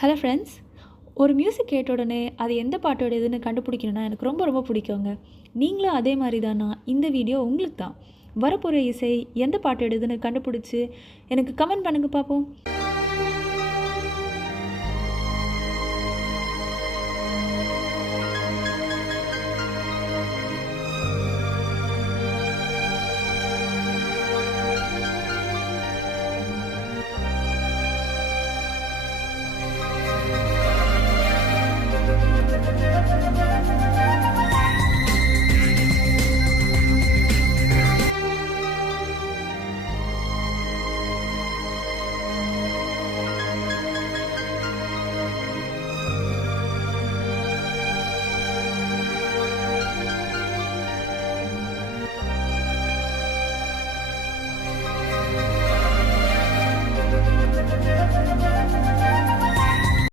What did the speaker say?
Hello friends. ஒரு music கேட்ட உடனே அது எந்த பாட்டோடதுன்னு கண்டுபிடிக்கணும்னா எனக்கு ரொம்ப ரொம்ப பிடிக்குங்க. நீங்களும் அதே மாதிரி தானா? இந்த வீடியோ உங்களுக்கு தான். வரப்போகிற இசை எந்த பாட்டோடதுன்னு கண்டுபிடிச்சி எனக்கு கமெண்ட் பண்ணுங்க பார்ப்போம்.